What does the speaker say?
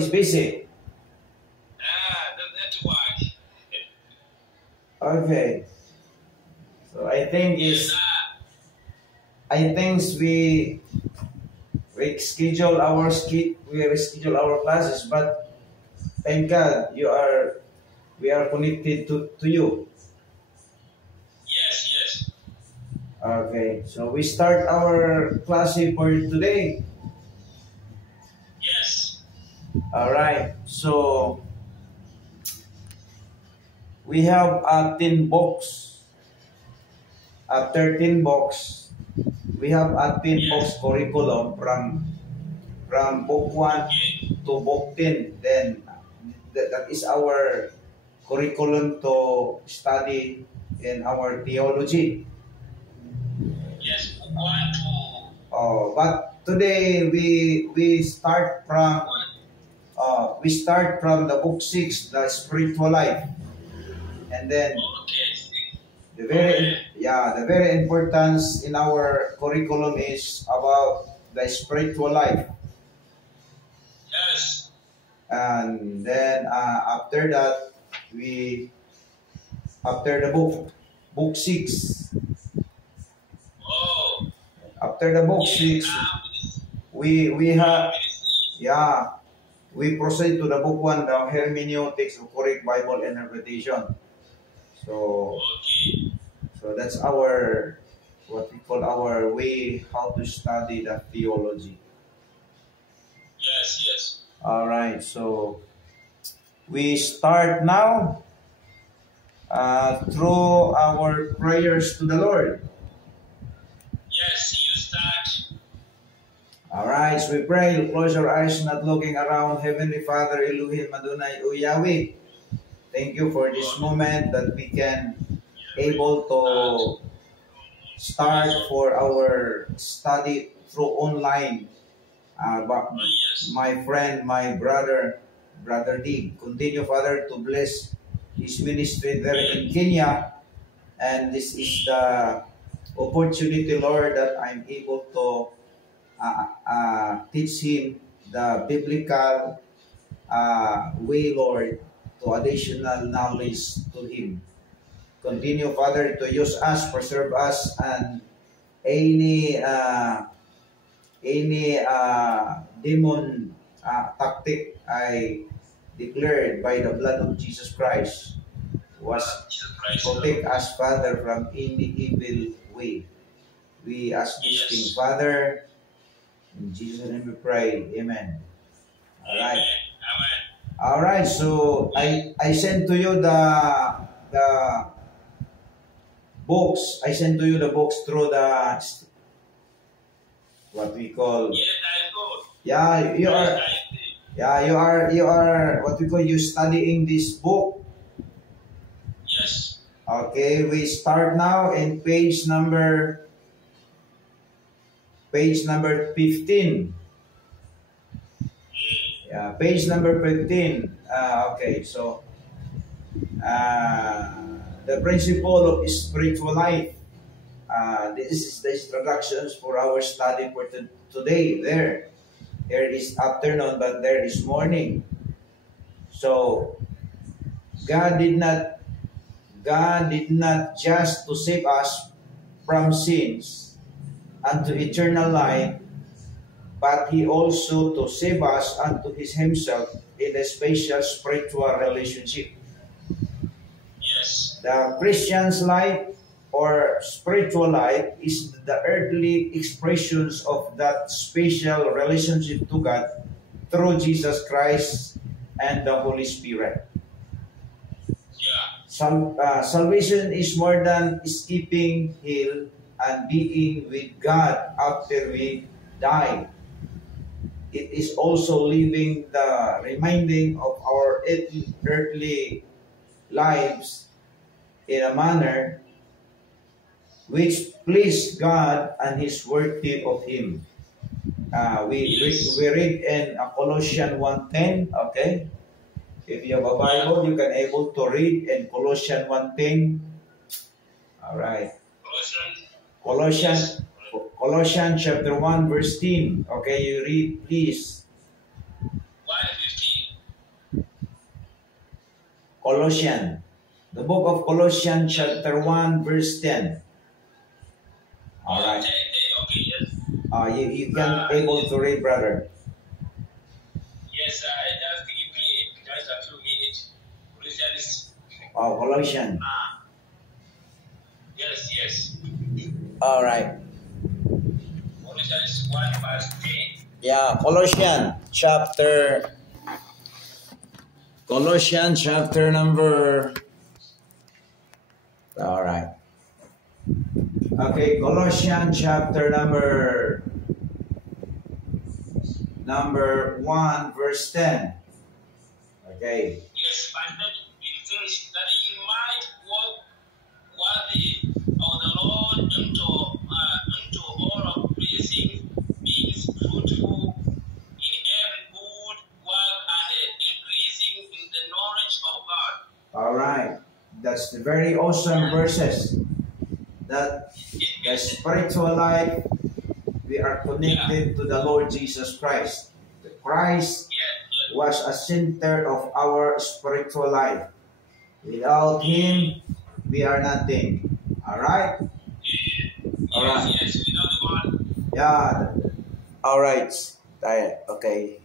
Is busy. That's why. Okay. So I think Yes, is I think we schedule our we reschedule our classes, but thank God we are connected to you. yes. Okay. So we start our class for today. Yes. All right. So we have a 10 box, a 13 box. We have a 10 box Yes. curriculum from book 1 Okay. to book 10. Then that is our curriculum to study in our theology. Yes. One, two. But today we start from the book 6, the spiritual life. And then Okay. the very importance in our curriculum is about the spiritual life. Yes. And then after that we after the book 6, Oh. after the book Yes. 6 we have yeah we proceed to the book 1, the hermeneutics of correct Bible interpretation. So Okay. that's our what we call our way how to study the theology. Yes. All right, so we start now through our prayers to the Lord. Yes. You start. All right, so we pray. You close your eyes, not looking around. Heavenly Father, Elohim, Adonai, O Yahweh. Thank you for this moment that we can able to start for our study through online. But Yes. my friend, my brother D, continue, Father, to bless his ministry there in Kenya. And this is the opportunity, Lord, that I'm able to teach him the biblical way, Lord, to additional knowledge to him. Continue, Father, to use us, preserve us, and any demon tactic I declared by the blood of Jesus Christ was protect us, Father, from any evil way. We ask this thing, Yes. Father. In Jesus' name we pray. Amen. All right. Amen. All right. So I sent to you the books. I sent to you the books through the what we call. Yes, I know. Yeah, you are. I see. Yeah, you are what we call you studying this book. Yes. Okay, we start now in page number 15. Yeah, page number 15. Okay, so the principle of spiritual life. This is the introductions for our study for today. There is afternoon, but there is morning. So God did not just to save us from sins unto eternal life, but He also to save us unto Himself in a special spiritual relationship. Yes. The Christian's life or spiritual life is the earthly expressions of that special relationship to God through Jesus Christ and the Holy Spirit. Yeah. Salvation is more than escaping hell and being with God after we die. It is also living the reminding of our earthly lives in a manner which please God and is worthy of Him. We read in Colossians 1:10. Okay, if you have a Bible, you can able to read in Colossians 1:10. All right. Colossians chapter 1 verse 10. Okay, you read please. 1:15. Colossians. The book of Colossians chapter 1 verse 10. All right. Okay, yes. You can able to read, brother. Yes, just give me just a few minutes. Colossians. Colossians. Yes. All right. Colossians 1 verse 10. Yeah, Colossians chapter number. All right. Okay, Colossians chapter number 1 verse 10. Okay. Yes, and then it says that you might walk worthy of the Lord unto all of pleasing, being fruitful in every good work and increasing in the knowledge of God. All right. That's the very awesome verses. That the spiritual life, we are connected to the Lord Jesus Christ. Christ was a center of our spiritual life. Without Him, we are nothing. All right? All right. Yes, without God. Yeah. All right. Okay.